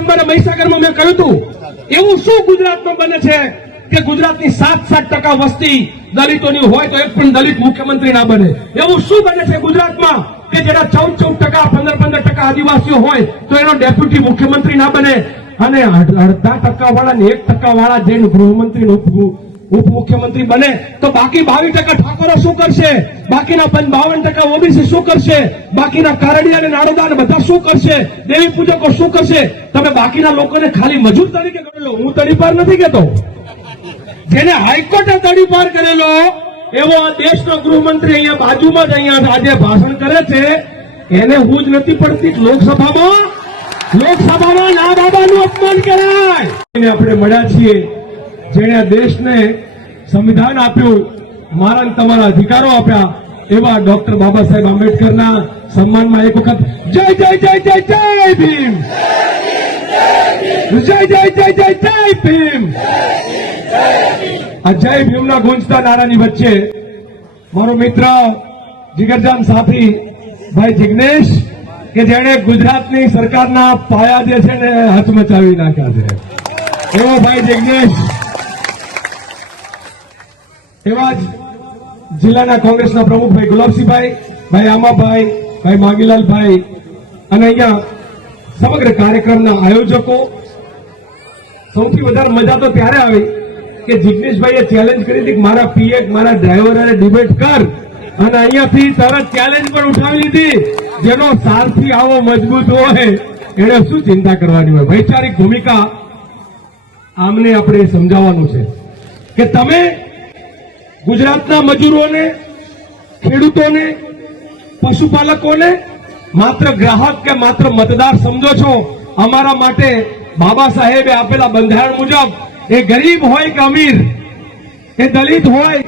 ડિસેમ્બરે મહીસાગરમાં મેં કહ્યું હતું, એવું શું ગુજરાતમાં બને છે કે ગુજરાતની 7% વસ્તી દલિતોની હોય તો એક પણ દલિત મુખ્યમંત્રી ના બને? એવું શું બને છે ગુજરાતમાં કે જેના 14% 15% આદિવાસીઓ હોય તો એનો ડેપ્યુટી મુખ્યમંત્રી ના બને? અને 18% વાળા ને 1% વાળા જૈન ગૃહમંત્રી ઉપમુખ્યમંત્રી બને તો બાકી 22% ઠાકોરો શું કરશે? બાકીના 52% ઓબીસી શું કરશે? બાકીના કારડિયા અને નાડોદાર બધા શું કરશે? દેવી પૂજકો શું કરશે? તમે બાકીના લોકોને ખાલી મજૂર તરીકે ગણેલો. હું તડીપાર નથી કહેતો. જેને હાઈકોર્ટે તડીપાર કરેલો એવો આ દેશનો ગૃહમંત્રી અહીંયા બાજુમાં જ અહીંયા આજે ભાષણ કરે છે, એને હું જ નથી પડતી લોકસભામાં ના બાબાનું અપમાન કરાય. આપણે મળ્યા છીએ જેણે દેશને સંવિધાન આપ્યું, મારા અને તમારા અધિકારો આપ્યા, એવા ડોક્ટર બાબા સાહેબ આંબેડકરના સન્માનમાં એક વખત જય જય જય જય જય ભીમ, જય જય જય જય જય ભીમ. આ જય ભીમના ગુંજતા નારાની વચ્ચે મારો મિત્ર જીગરજાન સાથી ભાઈ જિગ્નેશ કે જેણે ગુજરાતની સરકારના પાયા જે છે ને હચમચાવી નાખ્યા છે, એવો ભાઈ જિગ્નેશ, એવા જ જિલ્લાના કોંગ્રેસના પ્રમુખ ભાઈ ગુલાબસિંહભાઈ, ભાઈ આમાભાઈ, ભાઈ માગીલાલભાઈ અને અહીંયા સમગ્ર કાર્યક્રમના આયોજકો. સૌથી વધારે મજા તો ત્યારે આવી કે જિગ્નેશભાઈએ ચેલેન્જ કરી હતી કે મારા પીએ મારા ડ્રાઈવર અને ડિબેટ કર, અને અહીંયાથી તરત ચેલેન્જ પણ ઉઠાવી લીધી. જેનો સારથી આવો મજબૂત હોય એને શું ચિંતા કરવાની હોય? વૈચારિક ભૂમિકા આમને આપણે સમજાવવાનું છે કે તમે ગુજરાતના મજૂરોને, ખેડૂતોને, પશુપાલકોને માત્ર ગ્રાહક કે માત્ર મતદાર સમજો છો. અમારા માટે બાબા સાહેબે આપેલા બંધારણ મુજબ એ ગરીબ હોય કે અમીર, એ દલિત હોય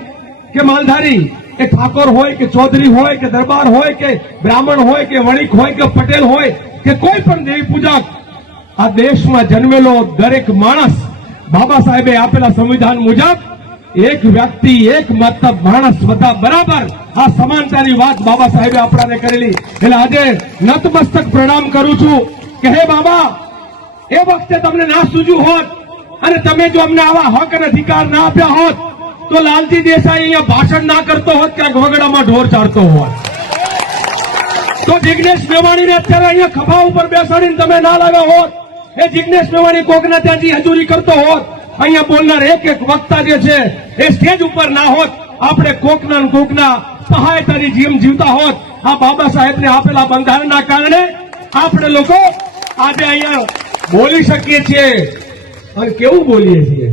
કે માલધારી, એ ઠાકોર હોય કે ચૌધરી હોય કે દરબાર હોય કે બ્રાહ્મણ હોય કે વણિક હોય કે પટેલ હોય કે કોઈ પણ દેવી પૂજક, આ દેશમાં જન્મેલો દરેક માણસ બાબા સાહેબે આપેલા સંવિધાન મુજબ એક વ્યક્તિ, એક મતલબ માણસ બધા બરાબર, આ સમાનતાની વાત બાબા સાહેબે આપણાને કરેલી. એટલે આજે નતમસ્તક પ્રણામ કરું છું કે હે બાબા, એ વખતે તમને ના સૂજ્યું હોત અને તમે જો અમને આવા હક અને અધિકાર ના આપ્યા હોત તો લાલજી દેસાઈ અહીંયા ભાષણ ના કરતો હોત, ક્યાંક વગડામાં ઢોર ચારતો હોત. તો જિગ્નેશ મેવાણીને અત્યારે અહીંયા ખભા ઉપર બેસાડીને તમે ના લાવ્યા હોત, એ જિગ્નેશ મેવાણી કોકના ત્યાંથી હજુરી કરતો હોત, અહીંયા બોલનાર એક એક વક્તા જે છે એ સ્ટેજ ઉપર ના હોત, આપણે કોકના સહાયતાની જેમ જીવતા હોત. આ બાબા સાહેબને આપેલા બંધારણના કારણે આપણે લોકો આજે અહીંયા બોલી શકીએ છીએ. અને કેવું બોલીએ છીએ?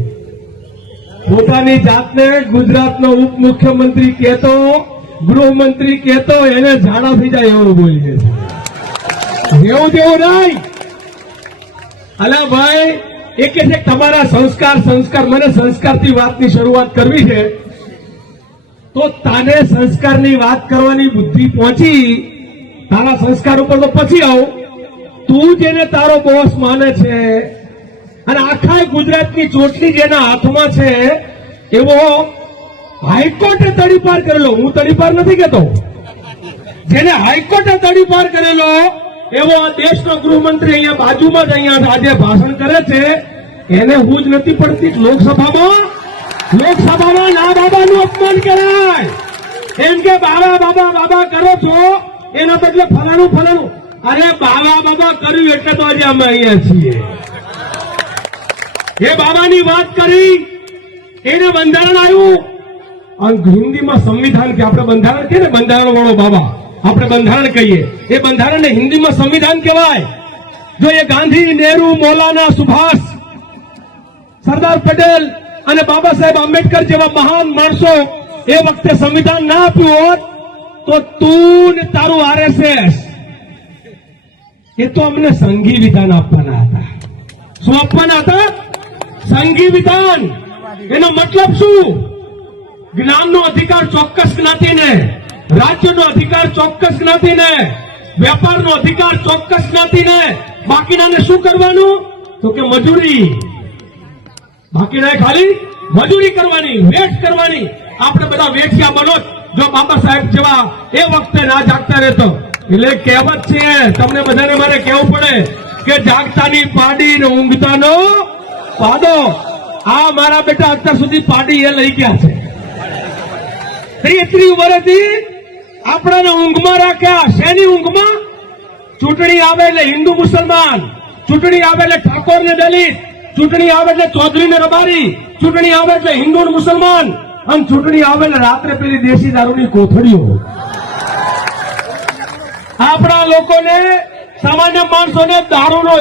પોતાની જાતને ગુજરાતનો ઉપમુખ્યમંત્રી કહેતો, ગૃહમંત્રી કહેતો, એને ઝાડા થઈ જાય એવું બોલીએ છીએ. એવું જેવું નહીં. અલા ભાઈ, એ કે છે તમારા સંસ્કાર, મને સંસ્કારથી વાતની શરૂઆત કરવી છે તો તાને સંસ્કારની વાત કરવાની બુદ્ધિ પહોંચી, તારા સંસ્કાર ઉપર તો પછી આવું. તું જેને તારો બોસ માને છે અને આખા ગુજરાતની ચોટલી જેના હાથમાં છે એવો હાઈકોર્ટે તડીપાર કરેલો, હું તડીપાર નથી કહેતો, જેને હાઈકોર્ટે તડીપાર કરેલો એવો આ દેશનો ગૃહમંત્રી અહીંયા બાજુમાં જ અહીંયા આજે ભાષણ કરે છે, એને હું જ નથી પડતી લોકસભામાં ના બાબાનું અપમાન કરાય. એમ કે બાબા કરો છો, એના બદલે ફલાણું. અરે બાબા કર્યું એટલે તો આજે અમે અહીંયા છીએ. એ બાબાની વાત કરી, એને બંધારણ આવ્યું. અને હિન્દીમાં સંવિધાન કે આપણે બંધારણ કહીએ ને, બંધારણ વાળો બાબા આપણે બંધારણ કહીએ, એ બંધારણને હિન્દીમાં સંવિધાન કહેવાય. જો એ ગાંધી, નહેરુ, મૌલાના, સુભાષ, સરદાર પટેલ અને બાબા સાહેબ આંબેડકર જેવા મહાન માણસો એ વખતે સંવિધાન ના આપ્યું હોત તો તું ને તારું આરએસએસ એ તો અમને સંઘી વિધાન આપવાના હતા. શું આપવાના હતા? સંઘી વિધાન. એનો મતલબ શું? જ્ઞાનનો અધિકાર ચોક્કસ જ્ઞાતિને, રાજ્યનો અધિકાર ચોક્કસ જ્ઞાતિને, વેપારનો અધિકાર ચોક્કસ જ્ઞાતિને, બાકીનાને શું કરવાનું? તો કે મજૂરી. બાકીના ખાલી મજૂરી કરવાની, વેઠ કરવાની. આપણે બધા વેઠિયા બનો. જો બાબા સાહેબ જેવા એ વખતે ના જાગતા રહેતો. એટલે કહેવત છે, તમને બધાને મારે કહેવું પડે કે જાગતાની પાડી ને ઊંઘતાનો પાડો. આ મારા બેટા અત્યાર સુધી પાડી એ લઈ ગયા છે. 33 વર્ષથી આપણાને ઊંઘમાં રાખ્યા. શેની ઊંઘમાં? ચૂંટણી આવે એટલે હિન્દુ મુસલમાન, ચૂંટણી આવે એટલે ઠાકોર ને દલિત, ચૂંટણી આવે એટલે ચૌધરી ને રબારી, ચૂંટણી આવે એટલે હિન્દુ ને મુસલમાન, અને ચૂંટણી આવે એટલે રાત્રે પેલી દેશી દારૂની કોથળીઓ. આપણા લોકોને, સામાન્ય માણસોને દારૂનો,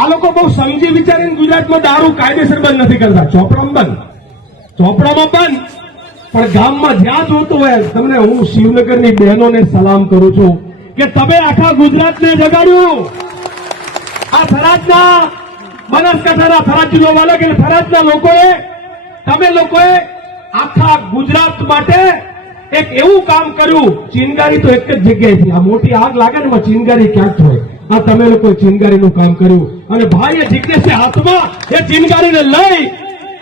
આ લોકો બહુ સમજી વિચારીને ગુજરાતમાં દારૂ કાયદેસર બંધ નથી કરતા. ચોપડામાં બંધ, પણ ગામમાં જ્યાં જોતું હોય. તમને હું શિવનગરની બહેનોને સલામ કરું છું કે તમે આખા ગુજરાતને જગાડ્યું. આ થરાદના, બનાસકાંઠાના થરાદ જિલ્લો વાળા કે થરાદના લોકોએ, તમે લોકોએ આખા ગુજરાત માટે એક એવું કામ કર્યું. ચિનગારી તો એક જ જગ્યાએથી, આ મોટી આગ લાગે ને ચિનગારી ક્યાંક હોય. આ તમે લોકોએ ચિનગારીનું કામ કર્યું, અને ભાઈએ જિજ્ઞેશે હાથમાં એ ચિનગારીને લઈ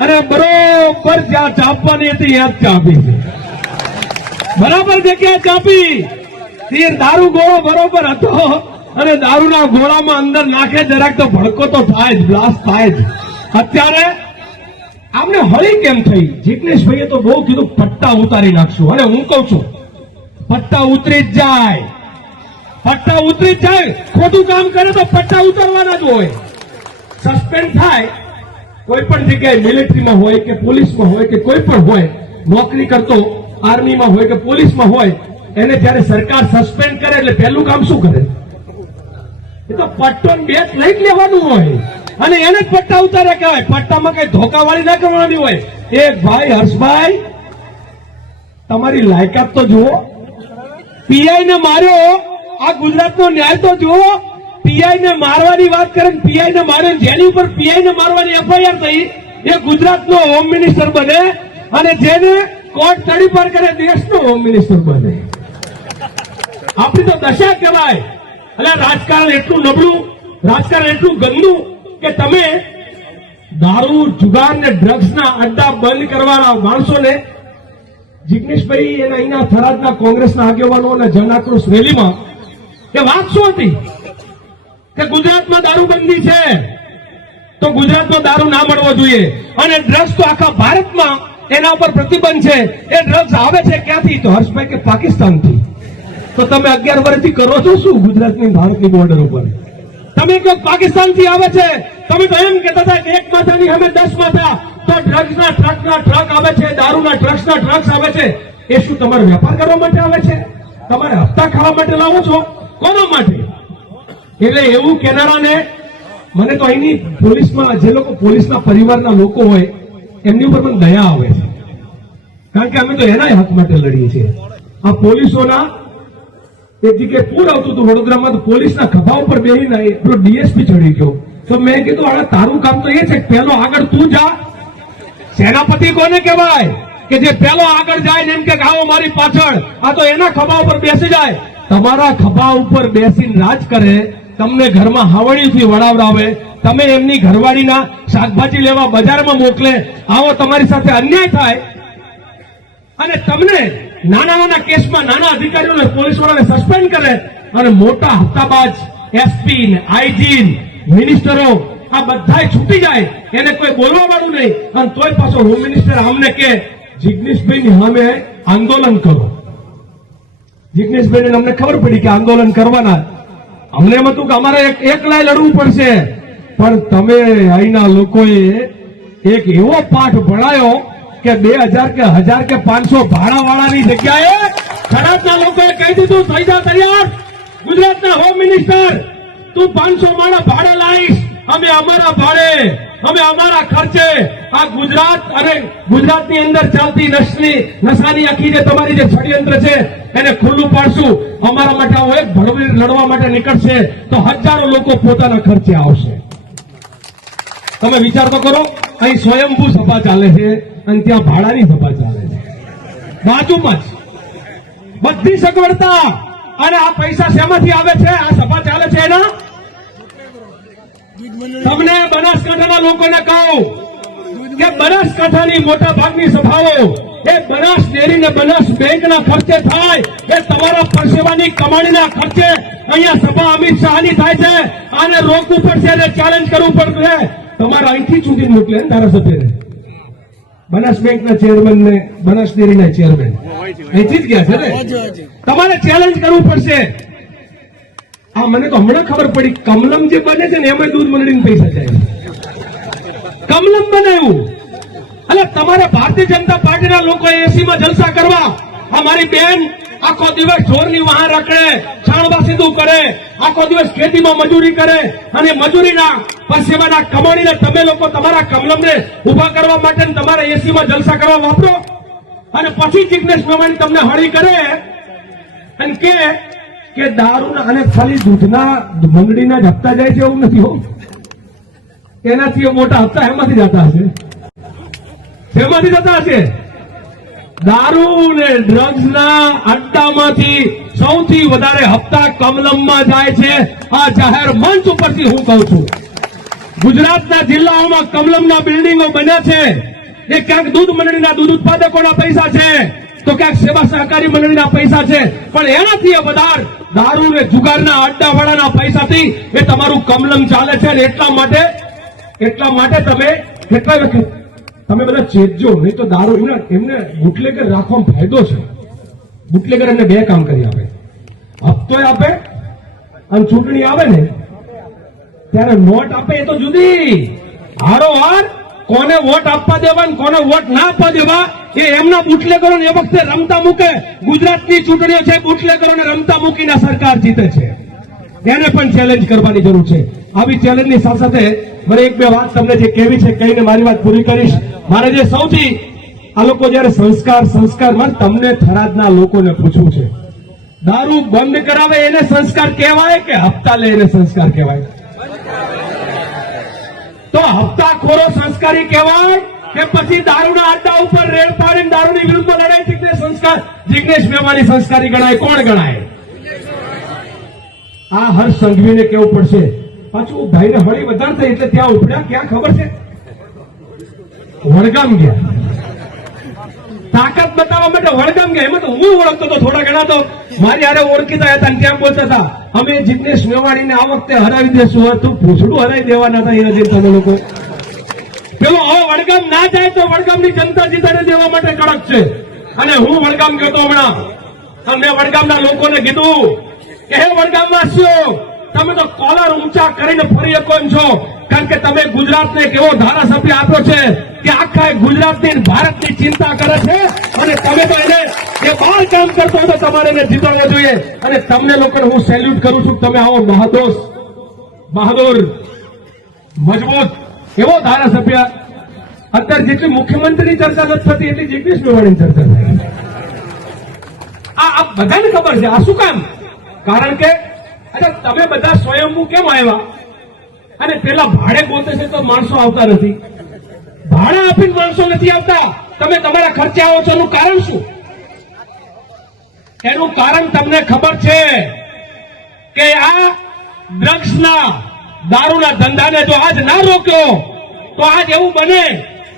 અને બરોબર જ્યાં ચાપવાની હતી ત્યાં જ ચાપી છે. બરાબર જગ્યાએ ચાપી. દારૂ ગોળો બરોબર હતો, અને દારૂના ગોળામાં અંદર નાખે જરાક તો ભડકો તો થાય જ, બ્લાસ્ટ થાય જ. અત્યારે આમને હળી કેમ થઈ? જિજ્ઞેશભાઈએ તો બહુ કીધું પટ્ટા ઉતારી નાખશું. અને હું કઉ છું પટ્ટા ઉતરી જ જાય, પટ્ટા ઉતરી જ જાય. ખોટું કામ કરે તો પટ્ટા ઉતારવાના જ હોય. સસ્પેન્ડ થાય કોઈ પણ જગ્યાએ, મિલિટરીમાં હોય કે પોલીસમાં હોય કે કોઈ પણ હોય, નોકરી કરતો આર્મીમાં હોય કે પોલીસમાં હોય, એને જયારે સરકાર સસ્પેન્ડ કરે એટલે પહેલું કામ શું કરે? એ તો પટ્ટો બેટ લઈ જ લેવાનું હોય, અને એને જ પટ્ટા ઉતાર્યા કહેવાય. પટ્ટામાં કઈ ધોકાવાળી ના કરવાની હોય. એક ભાઈ હર્ષભાઈ, તમારી લાયકાત તો જુઓ. પીઆઈ ને માર્યો, આ ગુજરાતનો ન્યાય તો જુઓ. પીઆઈ ને મારવાની વાત કરે, પીઆઈ ને મારે, જેની ઉપર પીઆઈ ને મારવાની એફઆઈઆર થઈ એ ગુજરાતનો હોમ મિનિસ્ટર બને, અને જેને કોર્ટ તડીપાર કરે દેશનો હોમ મિનિસ્ટર બને. આપણી તો દશા કહેવાય. એટલે રાજકારણ એટલું નબળું, રાજકારણ એટલું ગંદુ કે તમે દારૂ, જુગાર ને ડ્રગ્સના અડ્ડા બંધ કરવાના માણસોને. જિજ્ઞેશભાઈ એના અહીંના થરાદના કોંગ્રેસના આગેવાનો અને જન આક્રોશ રેલીમાં એ વાત શું હતી કે ગુજરાતમાં દારૂબંધી છે તો ગુજરાતમાં દારૂ ના મળવો જોઈએ, અને ડ્રગ્સ તો આખા ભારતમાં એના ઉપર પ્રતિબંધ છે. એ ડ્રગ્સ આવે છે ક્યાંથી? તો હર્ષભાઈ કે પાકિસ્તાનથી. તો તમે 11 વર્ષથી કરો છો શું ગુજરાતની ભારતની બોર્ડર ઉપર? તમે કહો પાકિસ્તાનથી આવે છે. તમે તો એમ કહેતા હતા કે એક માથાની અમે 10 માથા. તો ડ્રગ્સના ટ્રક આવે છે, દારૂના ટ્રક્સના ટ્રક્સ આવે છે. એ શું તમારે વેપાર કરવા માટે આવે છે? તમારે હપ્તા ખાવા માટે લાવો છો? કોના માટે? એટલે એવું કેનારાને, મને તો અહીંની પોલીસમાં જે લોકો પોલીસના પરિવારના લોકો હોય એમની ઉપર પણ દયા આવે છે, કારણ કે અમે તો એના હક માટે લડીએ છીએ. આ પોલીસોના એક જગ્યાએ પૂર આવતું હતું વડોદરામાં, તો પોલીસના ખભા ઉપર બેસીને આપણો ડીએસપી ચડી ગયો. તો મેં કીધું હવે તારું કામ તો એ છે કે પેલો આગળ તું જા. સેનાપતિ કોને કહેવાય? કે જે પેલો આગળ જાય ને એમ કે આવો મારી પાછળ. આ તો એના ખભા ઉપર બેસી જાય. તમારા ખભા ઉપર બેસીને રાજ કરે, તમને ઘરમાં હાવડીથી વડાવડાવે, તમે એમની ઘરવાળીના શાકભાજી લેવા બજારમાં મોકલે, આવો તમારી સાથે અન્યાય થાય, અને તમને નાના નાના કેસમાં નાના અધિકારીઓને, પોલીસ વાળાને સસ્પેન્ડ કરે, અને મોટા હપ્તાબાજ એસપી ને આઈજી મિનિસ્ટરો આ બધા છૂટી જાય, એને કોઈ બોલવા વાળું નહીં, અને તોય પાછો હોમ મિનિસ્ટર અમને કે જિજ્ઞેશભાઈની સામે આંદોલન કરો. જિજ્ઞેશભાઈને અમને ખબર પડી કે આંદોલન કરવાના. અમને એમ હતું કે અમારે એકલા લડવું પડશે, પણ તમે અહીંના લોકોએ એક એવો પાઠ ભણાયો કે 2000 કે 1000 કે 500 ભાડાવાળાની જગ્યાએ થરાદના લોકોએ કહી દીધું થઈ જા તૈયાર, ગુજરાતના હોમ મિનિસ્ટર તું 500 માળા ભાડે લાવીશ, અમે અમારા ભાડે, અમે અમારા ખર્ચે આ ગુજરાત અને ગુજરાતની અંદર ચાલતી નશાની આખી જે તમારી જે ષડયંત્ર છે એને ખુલ્લું પાડશું. અમારા માટે આવો એક ભડવીર લડવા માટે નીકળશે તો હજારો લોકો પોતાના ખર્ચે આવશે. તમે વિચાર તો કરો, અહીં સ્વયંભૂ સભા ચાલે છે અને ત્યાં ભાડાની સભા ચાલે છે બાજુમાં જ, બધી સગવડતા, અને આ પૈસા શેમાંથી આવે છે? આ સભા ચાલે છે એના. તમને બનાસકાંઠાના લોકોને કહું કે બનાસકાંઠાની મોટા ભાગની સભાઓ એ બનાસ ડેરી ને બનાસ બેંકના ખર્ચે થાય, એ તમારા પરસેવાની કમાણીના ખર્ચે અહીંયા સભા અમિત શાહની થાય છે, આને રોકવું પડશે અને ચેલેન્જ કરવું પડશે. તમારે અહીંથી સુધી મોકલે ને ધારાસભ્યને, બનાસ બેંકના ચેરમેન ને બનાસ ડેરીના ચેરમેન અહીંથી જ ગયા છે ને. તમારે ચેલેન્જ કરવું પડશે. આ મને તો હમણાં ખબર પડી, કમલમ જે બને છે ને એમાં દૂધ મંડળીને પૈસા જાય. કમલમ બનાવ્યું. એટલે તમારે ભારતીય જનતા પાર્ટીના લોકો એસી માં જલસા કરવા, અમારી બેન આખો દિવસ ઢોરની વાહ રખડે, છાણવા સીધું કરે, આખો દિવસ ખેતીમાં મજૂરી કરે અને મજૂરીના પછીના કમાણીને તમે લોકો તમારા કમલમને ઉભા કરવા માટે તમારા એસી માં જલસા કરવા વાપરો. અને પછી જિગ્નેશ મેવાણી તમને હળી કરે અને કે દારૂના અને ખાલી દૂધના મંડળીના જ હપ્તા જાય છે એવું નથી હો. એનાથી મોટા હપ્તા એમાંથી જતા હશે. શેમાંથી જતા હશે? દારૂ ને ડ્રગ્સના અડ્ડામાંથી સૌથી વધારે હપ્તા કમલમમાં જાય છે. આ જાહેર મંચ ઉપરથી હું કહું છું. ગુજરાતના જિલ્લાઓમાં કમલમના બિલ્ડિંગો બન્યા છે. એ ક્યાંક દૂધ મંડળીના દૂધ ઉત્પાદકોના પૈસા છે, તો ક્યાંક સેવા સહકારી મંડળીના પૈસા છે, પણ એનાથી વધારે દારૂ ને જુગારના અડ્ડાવાળાના પૈસાથી એ તમારું કમલમ ચાલે છે. અને એટલા માટે તમે બધા ચેતજો, નહીં તો દારૂ એમને બુટલેગર રાખવાનો ફાયદો છે. બુટલેગર એમને બે કામ કરી આપે, હપ્તોય આપે અને ચૂંટણી આવે ને ત્યારે નોટ આપે. એ તો જુદી હારોહાર કોને વોટ આપવા દેવા ને કોને વોટ ના આપવા દેવા એ એમના બુટલેગરોને એ વખતે રમતા મૂકે. ગુજરાતની ચૂંટણીઓ છે, બુટલેગરોને રમતા મૂકીને સરકાર જીતે છે. એને પણ ચેલેન્જ કરવાની જરૂર છે. આવી ચેલેન્જની સાથે સાથે મને એક બે વાત તમને જે કહેવી છે કહીને મારી વાત પૂરી કરીશ. મારે જે સૌથી આ લોકો જયારે સંસ્કારમાં તમને થરાદના લોકોને પૂછવું છે, દારૂ બંધ કરાવે એને સંસ્કાર કહેવાય કે હપ્તા લે એને સંસ્કાર કહેવાય? તો હપ્તાખોરો સંસ્કારી કહેવાય કે પછી દારૂના અડ્ડા ઉપર રેડ પાડીને દારૂની વિરુદ્ધમાં લડાઈ જીતને સંસ્કાર જિગ્નેશ મેવાણી સંસ્કારી ગણાય? કોણ ગણાય? આ હર્ષ સંઘવીને કેવું પડશે. પાછું ભાઈને હળી વધારે થઈ એટલે ત્યાં ઉપડ્યા. ક્યાં ખબર છે? વડગામ ગયા. તાકાત બતાવવા માટે વડગામ ગયા. એમાં તો હું ઓળખતો હતો થોડા ઘણા, તો મારી હારે ઓળખીતા હતા અને ત્યાં બોલતા હતા અમે જિગ્નેશ મેવાણીને આ વખતે હરાવી દેશું. તું પૂછડું હરાવી દેવાના હતા એના જે તમે લોકો. પેલો વડગામ ના જાય તો વડગામની જનતા જીતાડે દેવા માટે કડક છે. અને હું વડગામ ગયો તો હમણાં, અને મેં વડગામના લોકોને કીધું કે હે વડગામવાસીઓ, તમે તો કોલર ઊંચા કરીને ફરી શકો એમ છો, કારણ કે તમે ગુજરાતને એક એવો ધારાસભ્ય આપ્યો છે કે આખા ગુજરાતની ભારતની ચિંતા કરે છે. અને તમે તો એને એ બહાર કામ કરતો હોય તો તમારે એને જીતવો જોઈએ. અને તમને લોકોને હું સેલ્યુટ કરું છું. તમે આવો બહાદુર મજબૂત એવો ધારાસભ્ય. અત્યારે જેટલી મુખ્યમંત્રીની ચર્ચા નથી થતી એટલી જગદીશ મેવાણીની ચર્ચા થાય. આ બધાને ખબર છે. આ શું કામ? કારણ કે તમે બધા સ્વયંભૂ કેમ આવ્યા? અને પેલા ભાડે ગોતે છે તો માણસો આવતા નથી. ભાડા આપીને માણસો નથી આવતા. તમે તમારા ખર્ચે આવો છો. એનું કારણ શું? એનું કારણ તમને ખબર છે કે આ ડ્રગ્સના દારૂના ધંધાને જો આજ ના રોક્યો તો આજ એવું બને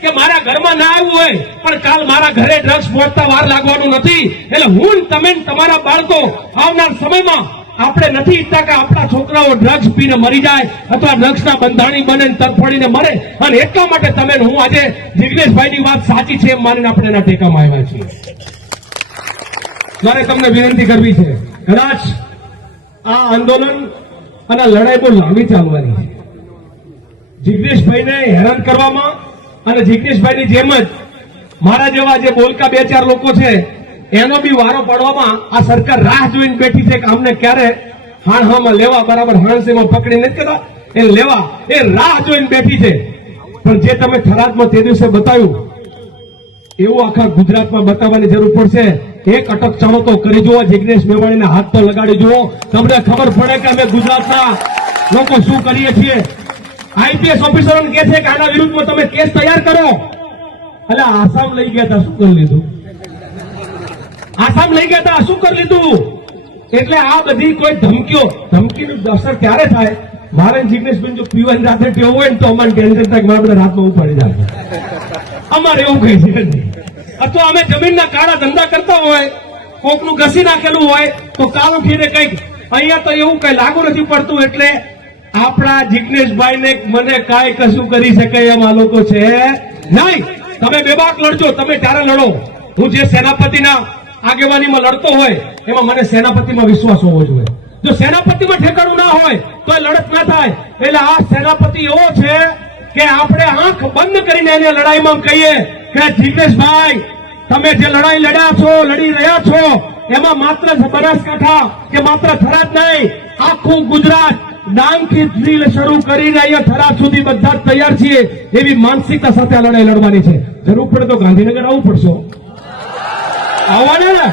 કે મારા ઘરમાં ના આવ્યું હોય પણ કાલ મારા ઘરે ડ્રગ્સ પહોંચતા વાર લાગવાનું નથી. એટલે હું તમે તમારા બાળકો આવનાર સમયમાં આપણે નથી ઈચ્છતા કે આપણા છોકરાઓ ડ્રગ્સ પીને મરી જાય અથવા ડ્રગ્સના બંધાણી બને તરફડીને મરે. અને એટલા માટે તમે હું આજે જિગ્નેશભાઈની વાત સાચી છે એમ માનીને આપણે એના ટેકામાં આવ્યા છીએ. મારે તમને વિનંતી કરવી છે, કદાચ આ આંદોલન અને લડાઈ બહુ લાંબી ચાલવાની છે. જિગ્નેશભાઈને હેરાન કરવામાં અને જિગ્નેશભાઈની જેમ જ મારા જેવા જે બોલકા બે ચાર લોકો છે એનો બી વારો પડવામાં આ સરકાર રાહ જોઈને બેઠી છે કે અમને ક્યારે હાણહામાં લેવા, બરાબર હાણસીમાં પકડી નથી કહેતા એ લેવા, એ રાહ જોઈને બેઠી છે. પણ જે તમે થરાદમાં તે દિવસે બતાવ્યું એવું આખા ગુજરાતમાં બતાવવાની જરૂર પડશે. એક અટક ચાલો તો કરી જુઓ, જિગ્નેશ મેવાણીના હાથ તો લગાડી જુઓ. તમને ખબર પડે કે અમે ગુજરાતના લોકો શું કરીએ છીએ. આઈપીએસ ઓફિસરોને કહે છે કે આના વિરુદ્ધમાં તમે કેસ તૈયાર કરો. એટલે આસામ લઈ ગયા હતા, શું કરી લીધું? આસામ લઈ ગયા હતા, શું કરી લીધું? એટલે આ બધી કોઈ ધમકીની અસર ક્યારે થાય? મારે જિગ્નેશભાઈ જો પીવાની રાતે ટેવ હોય ને તો અમારે ટેન્શન થાય કે મારા બધા રાતમાં ઉપાડી જાય. અમારે એવું કઈ છે નહીં. અથવા અમે જમીનના કાળા ધંધા કરતા હોય, કોકનું ઘસી નાખેલું હોય તો કાલ ઉઠીને કઈક અહીંયા તો એવું કઈ લાગુ નથી પડતું, એટલે આપણા જિગ્નેશભાઈને મને કાંઈ કશું કરી શકાય એમ આ લોકો છે નહીં. તમે બેબાક લડજો, તમે ત્યારે લડો. હું જે સેનાપતિના આગેવાનીમાં લડતો હોય એમાં મને સેનાપતિમાં વિશ્વાસ હોવો જોઈએ. જો સેનાપતિમાં ઠેકાણું ના હોય તો લડત ના થાય. એટલે આ સેનાપતિ એવો છે કે આપણે આંખ બંધ કરીને એને લડાઈમાં કહીએ કે જિગ્નેશભાઈ, તમે જે લડાઈ લડ્યા છો, લડી રહ્યા છો, એમાં માત્ર બનાસકાંઠા કે માત્ર થરાદ નહીં, આખું ગુજરાત ડાંગથી ડ્રીલ શરૂ કરીને અહીંયા થરાદ સુધી બધા જ તૈયાર છીએ એવી માનસિકતા સાથે આ લડાઈ લડવાની છે. જરૂર પડે તો ગાંધીનગર આવવું પડશે, આવવાને ને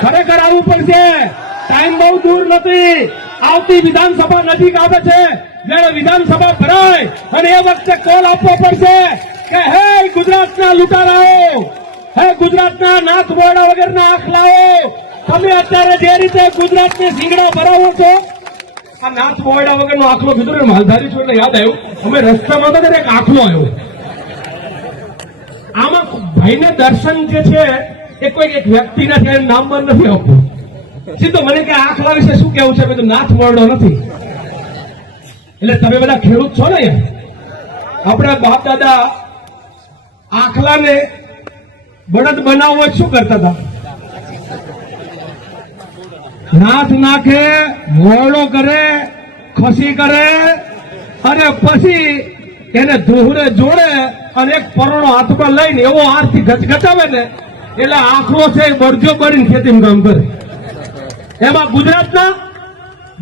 ખરેખર આવવું પડશે. ટાઈમ બહુ દૂર નથી, આવતી વિધાનસભા નજીક આવે છે. જયારે વિધાનસભા ભરાય અને એ વખતે કોલ આપવો પડશે કે હે ગુજરાતના લૂંટારાઓ, હે ગુજરાતના નાથ મોરડા વગરના આખલાઓ, તમે અત્યારે જે રીતે ગુજરાતને સિંગડા ભરાવો છો, આ નાથ મોરડા વગરનો આખલો કીધું ને, માલધારી છું એટલે યાદ આવ્યું, અમે રસ્તામાં હતા ત્યારે એક આખલો આવ્યો. આમાં ભાઈને દર્શન જે છે એ કોઈ એક વ્યક્તિના છે, નામ પર નથી આપવું. સીધો મને કે આખલા વિશે શું કેવું છે? બધું નાથ મોરડો નથી. એટલે તમે બધા ખેડૂત છો ને, આપણા બાપ દાદા આખલાને બળદ બનાવવો શું કરતા હતા? નાથ નાખે, મોરડો કરે, ખસી કરે અને પછી એને ધોહરે જોડે અને એક પરોણો હાથમાં લઈને એવો હાથથી ગચગચાવે ને એટલે આખલો છે બળજો કરીને ખેતીમાં કામ કરે. એમાં ગુજરાતના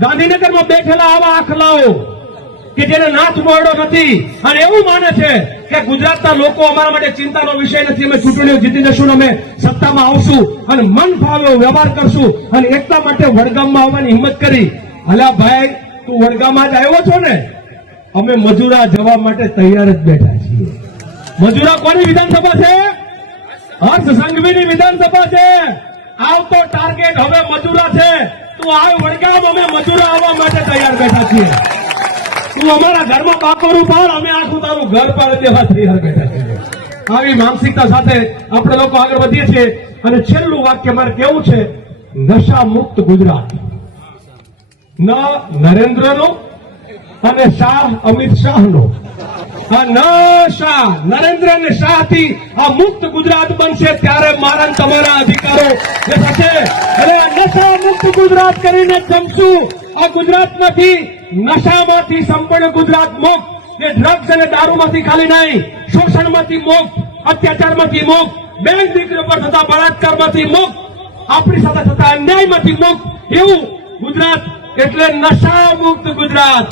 ગાંધીનગરમાં બેઠેલા આવા આખલાઓ કે જેને નાથ મોરડો નથી અને એવું માને છે કે ગુજરાતના લોકો અમારા માટે ચિંતાનો વિષય નથી, અમે ચૂંટણીઓ જીતી જશું, અમે સત્તામાં આવશું અને મન ફાવે વ્યવહાર કરશું, અને એટલા માટે વડગામમાં આવવાની હિંમત કરી. અલ્યા ભાઈ, તું વડગામમાં જ આવ્યો છો ને, અમે મજૂરા જવા માટે તૈયાર જ બેઠા છીએ. મજૂરા કોની વિધાનસભા છે? હર્ષ સંઘવીની વિધાનસભા છે. આવતો ટાર્ગેટ હવે મજૂરા છે. તું આવ વડગામ, અમે મજૂરા આવવા માટે તૈયાર બેઠા છીએ. તું અમારા ઘરમાં બાકોરું પાડ, અમે આખું તારું ઘર પાડી દેવા તૈયાર બેઠા છીએ. આવી માનસિકતા સાથે આપણે લોકો આગળ વધીએ છીએ. અને છેલ્લું વાક્ય મારે કેવું છે, નશા મુક્ત ગુજરાત. ન નરેન્દ્રનો અને શાહ અમિત શાહનો. આ નશા નરેન્દ્ર અને શાહથી આ મુક્ત ગુજરાત બનશે ત્યારે મારા અને તમારા અધિકારો જે થશે. અને આ નશા મુક્ત ગુજરાત કરીને જમશું. આ ગુજરાતમાંથી નશામાંથી સંપૂર્ણ ગુજરાત મુક્ત, એ ડ્રગ્સ અને દારૂમાંથી ખાલી નહીં, શોષણમાંથી મુક્ત, અત્યાચારમાંથી મુક્ત, બેન દીકરી પર થતા બળાત્કારમાંથી મુક્ત, આપણી સાથે થતા અન્યાયમાંથી મુક્ત એવું ગુજરાત. એટલે નશા મુક્ત ગુજરાત.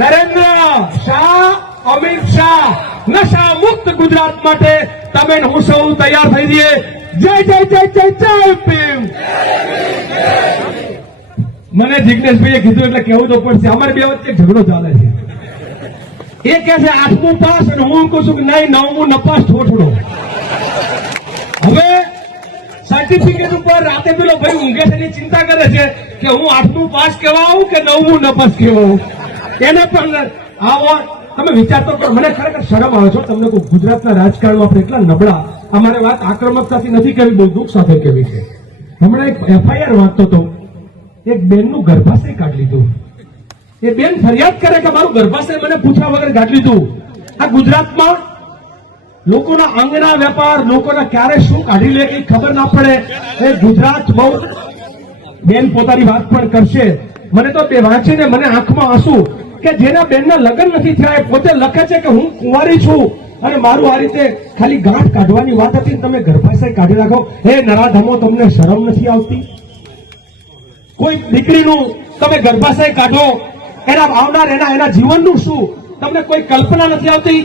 નરેન્દ્ર શાહ, અમિત શાહ, નશા મુક્ત ગુજરાત માટે તમે હું સૌ તૈયાર થઈ જઈએ. જય જય જય જય જય ભીમ. મને જિગ્નેશભાઈએ કીધું એટલે કેવું તો પડશે. અમારે બે વચ્ચે ઝઘડો ચાલે છે. એ કે છે 8મું પાસ અને હું કહું છું કે નહીં 9મું નપાસ ઠોઠડો. હવે સર્ટિફિકેટ ઉપર રાતે પેલો ભાઈ ઊંઘે છે એની ચિંતા કરે છે કે હું 8મું પાસ કેવા આવું કે 9મું નપાસ કેવા આવું. એને પણ આવો તમે વિચાર તો કરો. મને ખરેખર શરમ આવે છે તમને કહું, ગુજરાતના રાજકારણમાં આપણે એટલા નબળા. અમારે વાત આક્રમકતાથી નથી કરવી, બહુ દુઃખ સાથે કહેવી છે. હમણાં એક FIR વાંચતો હતો, એક બેનનું ગર્ભાશય કાઢી લીધું. એ બેન ફરિયાદ કરે કે મારું ગર્ભાશય મને પૂછ્યા વગર કાઢી લીધું. આ ગુજરાતમાં લોકોના અંગના વેપાર, લોકોના ક્યારે શું કાઢી લે એ ખબર ના પડે. એ ગુજરાત બહુ. બેન પોતાની વાત પણ કરશે. મને તો બે વાંચીને મને આંખમાં આંસુ કે જેના બેનના લગ્ન નથી થયા એ પોતે લખે છે કે હું કુંવારી છું અને મારું આ રીતે ખાલી ગાંઠ કાઢવાની વાત હતી, તમે ગર્ભાશય કાઢી નાખો. હે નરાધમો, તમને શરમ નથી આવતી? કોઈ દીકરીનું તમે ગર્ભાશય કાઢો, એના આવનાર એના જીવનનું શું તમને કોઈ કલ્પના નથી આવતી?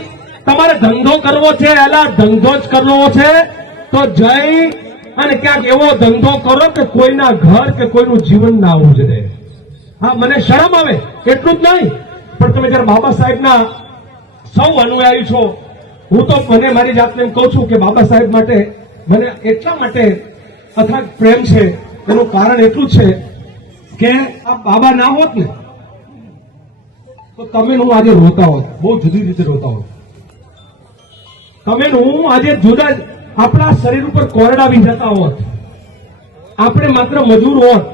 તમારે ધંધો કરવો છે, એલા ધંધો જ કરવો છે તો જઈ અને ક્યાંક એવો ધંધો કરો કે કોઈના ઘર કે કોઈનું જીવન ના આવવું જોઈએ. હા, મને શરમ આવે એટલું જ નહીં, પણ તમે જયારે બાબા સાહેબના સૌ અનુયાયી છો, હું તો મને મારી જાતને એમ કહું છું કે બાબા સાહેબ માટે મને એટલા માટે અથાગ પ્રેમ છે. એનું કારણ એટલું જ છે કે આ બાબા ના હોત ને તો તમે હું આજે રોતા હોત, બહુ જુદી રીતે રોતા હોત. તમે હું આજે જુદા આપણા શરીર ઉપર કોરડાવી જતા હોત. આપણે માત્ર મજૂર હોત.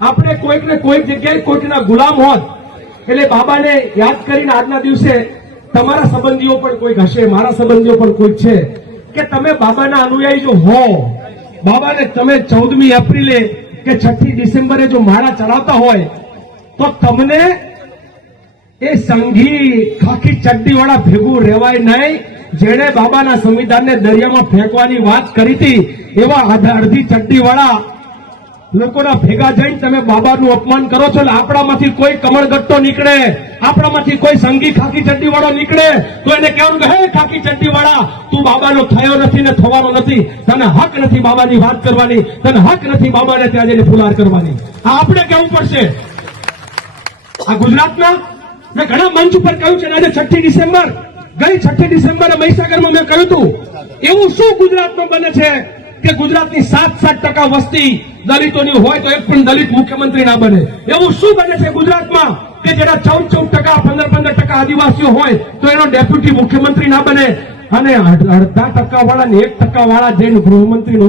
આપણે કોઈક ને કોઈક જગ્યાએ કોઈકના ગુલામ હોત, એટલે બાબાને યાદ કરીને આજના દિવસે તમારા સંબંધીઓ પણ કોઈક હશે, મારા સંબંધીઓ પણ કોઈક છે કે તમે બાબાના અનુયાયી જો હો, બાબાને તમે 14મી એપ્રિલે કે 6ઠી ડિસેમ્બરે જો માળા ચડાવતા હોય તો તમને એ સંઘી ખાખી ચડ્ડીવાળા ભેગું રહેવાય નહીં. જેણે બાબાના સંવિધાનને દરિયામાં ફેંકવાની વાત કરી હતી એવા અડધી ચડ્ડીવાળા લોકોના ભેગા જઈને તમે બાબાનું અપમાન કરો છો. એટલે આપણામાંથી કોઈ કમળગટ્ટો નીકળે, આપણામાંથી કોઈ સંઘી ખાખી ચડ્ડીવાળો નીકળે તો એને કહેવાનું કે હે ખાખી ચડ્ડીવાળા, તું બાબાનો થયો નથી ને થવાનો નથી, તને હક નથી બાબાની વાત કરવાની, તને હક નથી બાબાને ત્યાં જઈને ફુલાર કરવાની. આ આપણે કહેવું પડશે. આ ગુજરાતના મેં ઘણા મંચ ઉપર કહ્યું છે. આજે 6ઠી ડિસેમ્બર ગઈ, 6ઠી ડિસેમ્બરે મહીસાગરમાં મેં કહ્યું હતું, એવું શું ગુજરાતમાં બને છે કે ગુજરાતની 7% વસ્તી દલિતોની હોય તો એક પણ દલિત મુખ્યમંત્રી ના બને? એવું શું બને છે ગુજરાતમાં કે જેના 14%, 15% આદિવાસીઓ હોય તો એનો ડેપ્યુટી મુખ્યમંત્રી ના બને? અને 18% વાળા ને 1% વાળા જઈને ગૃહમંત્રી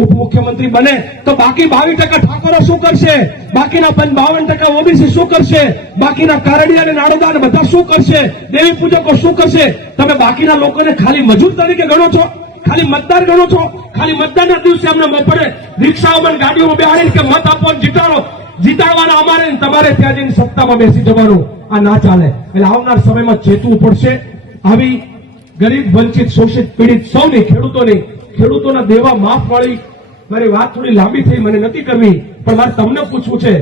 ઉપમુખ્યમંત્રી બને તો બાકી 22% ઠાકોરો શું કરશે? બાકીના 52% ઓબીસી શું કરશે? બાકીના કારડિયા અને નાડોદા બધા શું કરશે? દેવી પૂજકો શું કરશે? તમે બાકીના લોકોને ખાલી મજૂર તરીકે ગણો છો, ખાલી મતદાર ગણો છો. ખાલી મતદાનના દિવસે અમને બપોરે રિક્ષાઓમાં ગાડીઓમાં બેહાડીને કે મત આપો જીતાડો, જીતાડવાના અમારે, તમારે ત્યાં જઈને સત્તામાં બેસી જવાનું. આ ના ચાલે. એટલે આવનાર સમયમાં ચેતવું પડશે. આવી ગરીબ, વંચિત, શોષિત, પીડિત સૌની, ખેડૂતોની, ખેડૂતોના દેવા માફ વાળી મારી વાત થોડી લાંબી થઈ, મને નથી કરવી, પણ મારે તમને પૂછવું છે